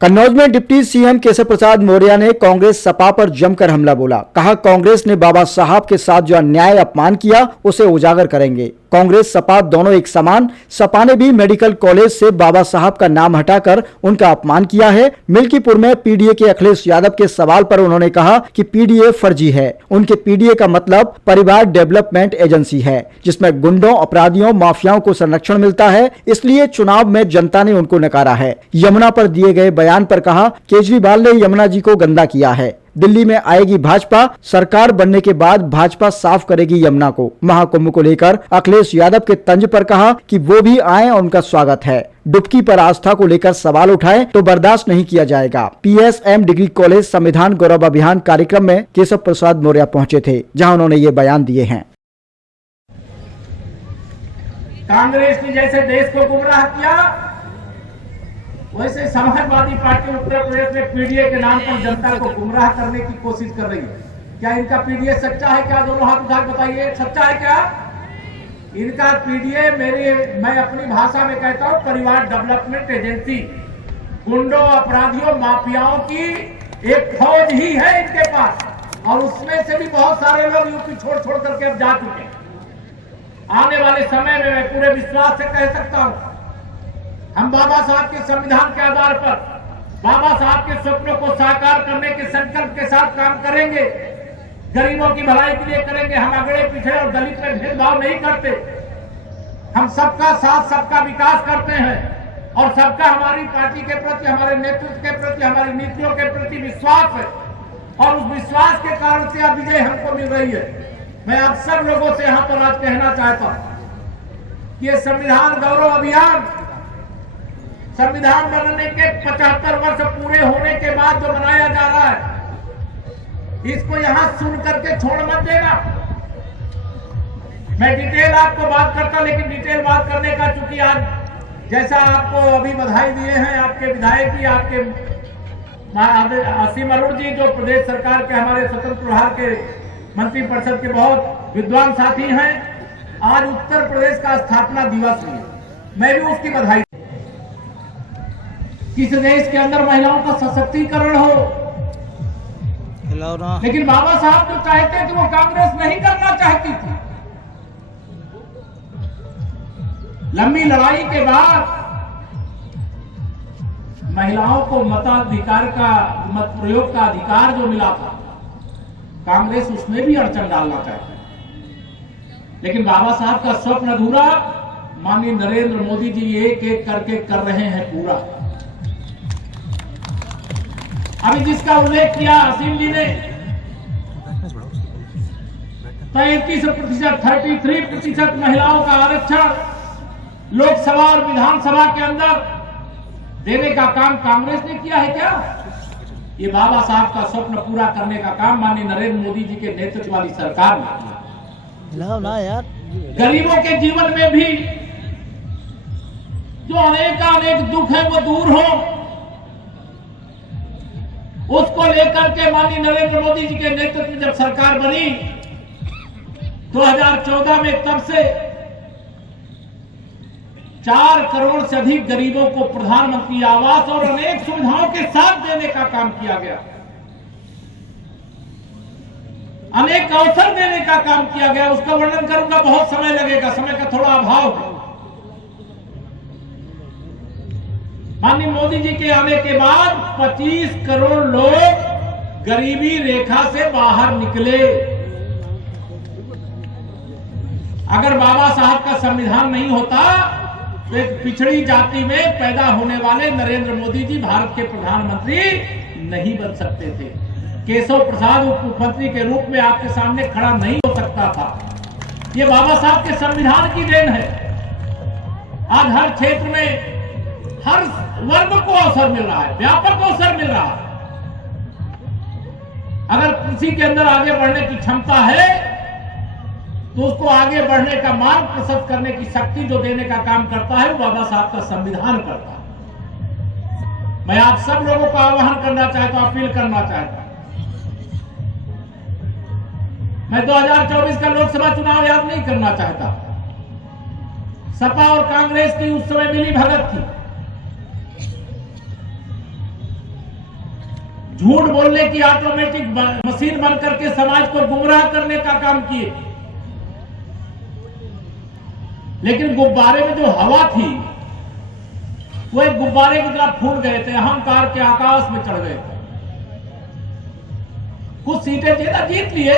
कन्नौज में deputy CM Keshav Prasad Maurya ने कांग्रेस सपा पर जमकर हमला बोला। कहा, कांग्रेस ने बाबा साहब के साथ जो अन्याय अपमान किया उसे उजागर करेंगे। कांग्रेस सपा दोनों एक समान। सपा ने भी मेडिकल कॉलेज से बाबा साहब का नाम हटाकर उनका अपमान किया है। मिल्कीपुर में पीडीए के अखिलेश यादव के सवाल पर उन्होंने कहा कि पीडीए फर्जी है। उनके पीडीए का मतलब परिवार डेवलपमेंट एजेंसी है, जिसमें गुंडों, अपराधियों, माफियाओं को संरक्षण मिलता है। इसलिए चुनाव में जनता ने उनको नकारा है। यमुना पर दिए गए बयान पर कहा, केजरीवाल ने यमुना जी को गंदा किया है। दिल्ली में आएगी भाजपा, सरकार बनने के बाद भाजपा साफ करेगी यमुना को। महाकुंभ को लेकर अखिलेश यादव के तंज पर कहा कि वो भी आए और उनका स्वागत है। डुबकी पर आस्था को लेकर सवाल उठाए तो बर्दाश्त नहीं किया जाएगा। पीएसएम डिग्री कॉलेज संविधान गौरव अभियान कार्यक्रम में केशव प्रसाद मौर्य पहुंचे थे, जहां उन्होंने ये बयान दिए हैं। कांग्रेस ने जैसे देश को गुमराह किया, वैसे समाजवादी पार्टी उत्तर प्रदेश में पीडीए के नाम पर जनता को गुमराह करने की कोशिश कर रही है। क्या इनका पीडीए सच्चा है? क्या दोनों हाथ उठा बताइए, सच्चा है क्या इनका पीडीए? मैं अपनी भाषा में कहता हूँ, परिवार डेवलपमेंट एजेंसी, गुंडों, अपराधियों, माफियाओं की एक फौज ही है इनके पास। और उसमें से भी बहुत सारे लोग यूपी छोड़ छोड़ करके अब जा चुके हैं। आने वाले समय में मैं पूरे विश्वास से कह सकता हूँ, हम बाबा साहब के संविधान के आधार पर बाबा साहब के स्वप्नों को साकार करने के संकल्प के साथ काम करेंगे। गरीबों की भलाई के लिए करेंगे। हम अगड़े पीछे और दलित में भेदभाव नहीं करते। हम सबका साथ, सबका विकास करते हैं और सबका हमारी पार्टी के प्रति, हमारे नेतृत्व के प्रति, हमारी नीतियों के प्रति विश्वास है। और उस विश्वास के कारण से अब विजय हमको मिल रही है। मैं आप सब लोगों से यहाँ पर आज कहना चाहता हूँ, ये संविधान गौरव अभियान, संविधान बनने के 75 वर्ष पूरे होने के बाद जो मनाया जा रहा है, इसको यहां सुन करके छोड़ मत देना। मैं डिटेल आपको बात करता, लेकिन डिटेल बात करने का, चूंकि आज जैसा आपको अभी बधाई दिए हैं आपके विधायक जी, आपके असीम अरुण जी, जो प्रदेश सरकार के हमारे स्वतंत्र प्रभार के मंत्री परिषद के बहुत विद्वान साथी हैं। आज उत्तर प्रदेश का स्थापना दिवस है, मैं भी उसकी बधाई। किस देश के अंदर महिलाओं का सशक्तिकरण हो, लेकिन बाबा साहब जो चाहते थे वो कांग्रेस नहीं करना चाहती थी। लंबी लड़ाई के बाद महिलाओं को मताधिकार का, मत प्रयोग का अधिकार जो मिला था, कांग्रेस उसमें भी अड़चन डालना चाहती। लेकिन बाबा साहब का स्वप्न अधूरा माननीय नरेंद्र मोदी जी एक एक करके कर रहे हैं पूरा। अभी जिसका उल्लेख किया असीम जी ने, 33%, 33% महिलाओं का आरक्षण लोकसभा और विधानसभा के अंदर देने का काम कांग्रेस ने किया है क्या? ये बाबा साहब का स्वप्न पूरा करने का काम माननीय नरेंद्र मोदी जी के नेतृत्व वाली सरकार ने किया। ना यार, गरीबों के जीवन में भी जो अनेक दुख है वो दूर हो, उसको लेकर के माननीय नरेंद्र मोदी जी के नेतृत्व में जब सरकार बनी 2014 में, तब से 4 करोड़ से अधिक गरीबों को प्रधानमंत्री आवास और अनेक सुविधाओं के साथ देने का काम किया गया। अनेक अवसर देने का काम किया गया। उसका वर्णन करूंगा, बहुत समय लगेगा, समय का थोड़ा अभाव है। माननीय मोदी जी के आने के बाद 25 करोड़ लोग गरीबी रेखा से बाहर निकले। अगर बाबा साहब का संविधान नहीं होता तो एक पिछड़ी जाति में पैदा होने वाले नरेंद्र मोदी जी भारत के प्रधानमंत्री नहीं बन सकते थे। केशव प्रसाद उप मुख्यमंत्री के रूप में आपके सामने खड़ा नहीं हो सकता था। ये बाबा साहब के संविधान की देन है। आज हर क्षेत्र में हर वर्ग को अवसर मिल रहा है, व्यापक अवसर मिल रहा है। अगर किसी के अंदर आगे बढ़ने की क्षमता है तो उसको आगे बढ़ने का मार्ग प्रशस्त करने की शक्ति जो देने का काम करता है वो बाबा साहब का संविधान करता है। मैं आप सब लोगों का आह्वान करना चाहता हूं, अपील करना चाहता हूं। मैं 2024 का लोकसभा चुनाव याद नहीं करना चाहता। सपा और कांग्रेस की उस समय मिली भगत थी। झूठ बोलने की ऑटोमेटिक मशीन बन करके समाज को गुमराह करने का काम किए। लेकिन गुब्बारे में जो हवा थी वो एक गुब्बारे की तरह फूल गए थे, अहंकार के आकाश में चढ़ गए थे। कुछ सीटें जीत लिए,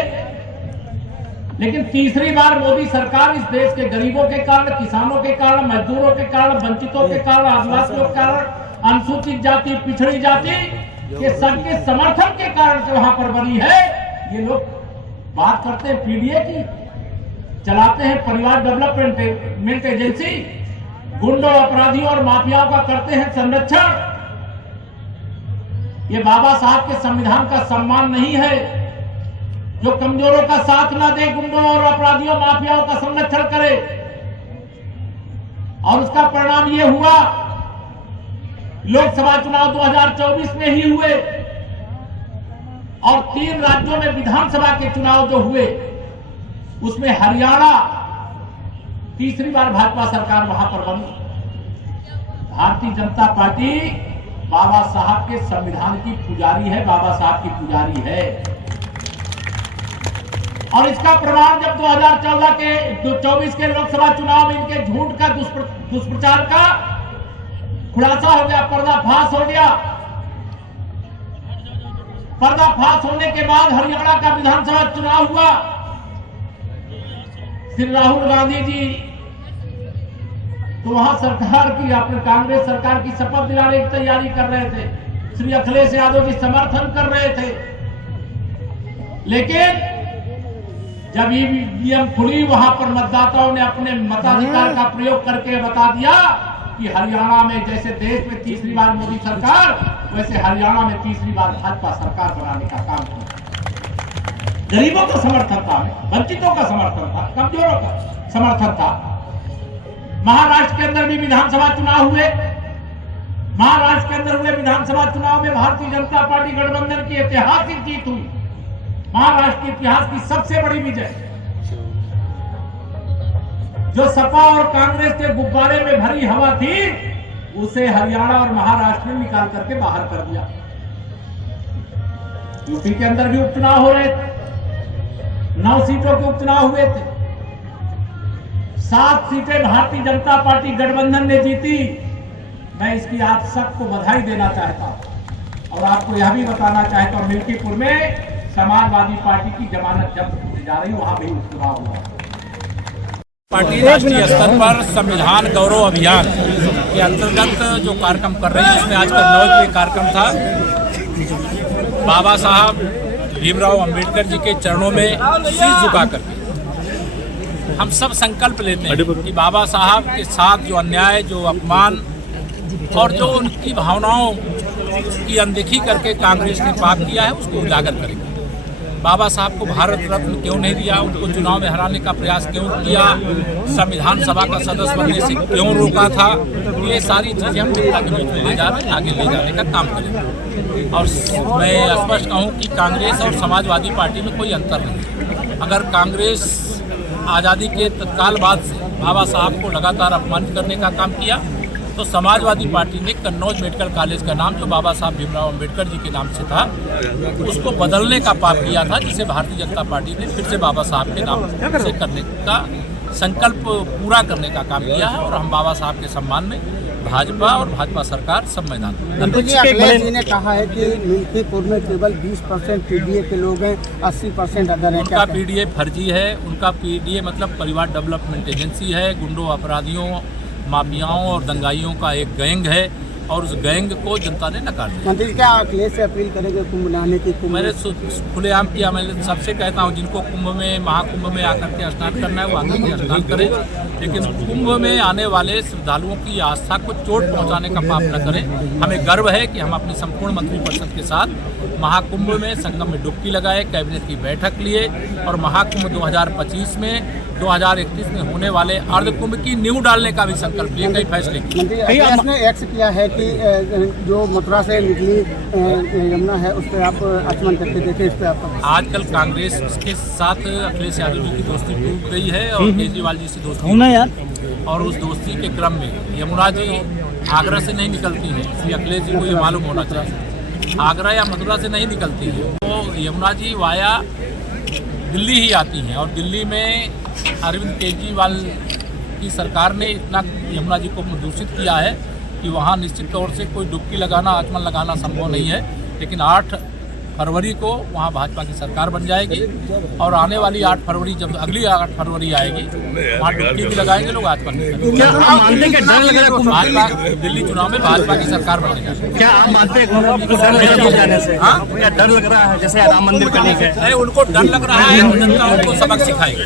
लेकिन तीसरी बार मोदी सरकार इस देश के गरीबों के कारण, किसानों के कारण, मजदूरों के कारण, वंचितों के कारण, आदिवासियों के कारण, अनुसूचित जाति, पिछड़ी जाति के सबके समर्थन के कारण से वहां पर बनी है। ये लोग बात करते हैं पीडीए की, चलाते हैं परिवार डेवलपमेंट एजेंसी, गुंडों, अपराधियों और माफियाओं का करते हैं संरक्षण। ये बाबा साहब के संविधान का सम्मान नहीं है। जो कमजोरों का साथ ना दे, गुंडों और अपराधियों, माफियाओं का संरक्षण करे, और उसका परिणाम ये हुआ। लोकसभा चुनाव 2024 में ही हुए और 3 राज्यों में विधानसभा के चुनाव जो हुए उसमें हरियाणा तीसरी बार भाजपा सरकार वहां पर बनी। भारतीय जनता पार्टी बाबा साहब के संविधान की पुजारी है, बाबा साहब की पुजारी है। और इसका प्रमाण जब 2014 के 24 के लोकसभा चुनाव में इनके झूठ का दुष्प्रचार का खुलासा हो गया, पर्दाफाश हो गया। पर्दाफाश होने के बाद हरियाणा का विधानसभा चुनाव हुआ। श्री राहुल गांधी जी तो वहां सरकार की, अपने कांग्रेस सरकार की शपथ दिलाने की तैयारी कर रहे थे। श्री अखिलेश यादव जी समर्थन कर रहे थे। लेकिन जब ईवीएम खुली, वहां पर मतदाताओं ने अपने मताधिकार का प्रयोग करके बता दिया कि हरियाणा में जैसे देश में तीसरी बार मोदी सरकार, वैसे हरियाणा में तीसरी बार भाजपा सरकार बनाने का काम किया। गरीबों का समर्थन था, वंचितों का समर्थन था, कमजोरों का समर्थन था। महाराष्ट्र के अंदर भी विधानसभा चुनाव हुए। महाराष्ट्र के अंदर हुए विधानसभा चुनाव में भारतीय जनता पार्टी गठबंधन की ऐतिहासिक जीत हुई। महाराष्ट्र के इतिहास की सबसे बड़ी विजय। जो सपा और कांग्रेस के गुब्बारे में भरी हवा थी, उसे हरियाणा और महाराष्ट्र में निकाल करके बाहर कर दिया। यूपी के अंदर भी उपचुनाव हो रहे थे, 9 सीटों के उपचुनाव हुए थे। 7 सीटें भारतीय जनता पार्टी गठबंधन ने जीती। मैं इसकी आप सबको बधाई देना चाहता हूं और आपको यह भी बताना चाहता हूं, मिल्कीपुर में समाजवादी पार्टी की जमानत जब्त होने जा रही, वहां भी उपचुनाव हुआ। पार्टी राष्ट्रीय स्तर पर संविधान गौरव अभियान के अंतर्गत जो कार्यक्रम कर रही है, उसमें आज कन्नौज में कार्यक्रम था। बाबा साहब भीमराव अंबेडकर जी के चरणों में शीश झुका करके हम सब संकल्प लेते हैं कि बाबा साहब के साथ जो अन्याय, जो अपमान और जो उनकी भावनाओं की अनदेखी करके कांग्रेस ने पाप किया है, उसको उजागर करेंगे। बाबा साहब को भारत रत्न क्यों नहीं दिया, उनको चुनाव में हराने का प्रयास क्यों किया, संविधान सभा का सदस्य बनने से क्यों रोका था, ये सारी चीज़ें हम जनता के बीच में ले जा रहे हैं, आगे ले जाने का काम करेंगे। और मैं स्पष्ट कहूँ कि कांग्रेस और समाजवादी पार्टी में कोई अंतर नहीं। अगर कांग्रेस आज़ादी के तत्काल बाद से बाबा साहब को लगातार अपमानित करने का काम किया, तो समाजवादी पार्टी ने कन्नौज मेडिकल कॉलेज का नाम जो बाबा साहब भीमराव अंबेडकर जी के नाम से था, उसको बदलने का पाप किया था, जिसे भारतीय जनता पार्टी ने फिर से बाबा साहब के नाम से करने का संकल्प पूरा करने का काम किया है। और हम बाबा साहब के सम्मान में भाजपा और भाजपा सरकार सब मैदान में। अखिलेश जी ने कहा है कि मिल्कीपुर में केवल 20% पीडीए के लोग हैं, 80% अदर हैं। उनका पीडीए फर्जी है। उनका पीडीए मतलब परिवार डेवलपमेंट एजेंसी है। गुंडों, अपराधियों, माफियाओं और दंगाइयों का एक गैंग है और उस गैंग को जनता ने नकार दिया। मंत्री क्या अखिलेश से अपील करेंगे कुंभ नहाने की? मैंने खुलेआम किया, मैं सबसे कहता हूं जिनको कुंभ में, महाकुंभ में आकर के स्नान करना है वो आकर के स्नान करें, लेकिन कुंभ में आने वाले श्रद्धालुओं की आस्था को चोट पहुंचाने का पाप न करें। हमें गर्व है कि हम अपनी संपूर्ण मंत्रिपरिषद के साथ महाकुंभ में संगम में डुबकी लगाए, कैबिनेट की बैठक लिए और महाकुंभ 2025 में 2031 में होने वाले अर्धकुंभ की नींव डालने का भी संकल्प लिए, कई फैसले किए। अखिलेश ने एक्स किया है कि जो मथुरा से निकली यमुना है उस पर आप आचमन करके देखें, इस पर आप आजकल कांग्रेस के साथ अखिलेश यादव जी की दोस्ती टूट गई है और केजरीवाल जी से दोस्ती और उस दोस्ती के क्रम में यमुना जी आगरा से नहीं निकलती हैं, इसलिए अखिलेश जी को ये मालूम होना चाहिए। आगरा या मथुरा से नहीं निकलती है, वो यमुना जी वाया दिल्ली ही आती हैं। और दिल्ली में अरविंद केजरीवाल की सरकार ने इतना यमुना जी को दूषित किया है कि वहाँ निश्चित तौर से कोई डुबकी लगाना, आचमन लगाना संभव नहीं है। लेकिन 8 फरवरी को वहाँ भाजपा की सरकार बन जाएगी और आने वाली 8 फरवरी, जब अगली 8 फरवरी आएगी, वहाँ डुबकी भी लगाएंगे लोग, आचमन भी करेंगे। क्या आप मानते हैं कि डर लग रहा है भाजपा दिल्ली चुनाव में भाजपा की सरकार बनेगी? क्या आप मानते हैं कि उनको डर लग रहा है जाने से? क्या डर लग रहा है जैसे राम मंदिर का लीक है? नहीं, उनको डर लग रहा है, जनता उनको सबक सिखाएगी।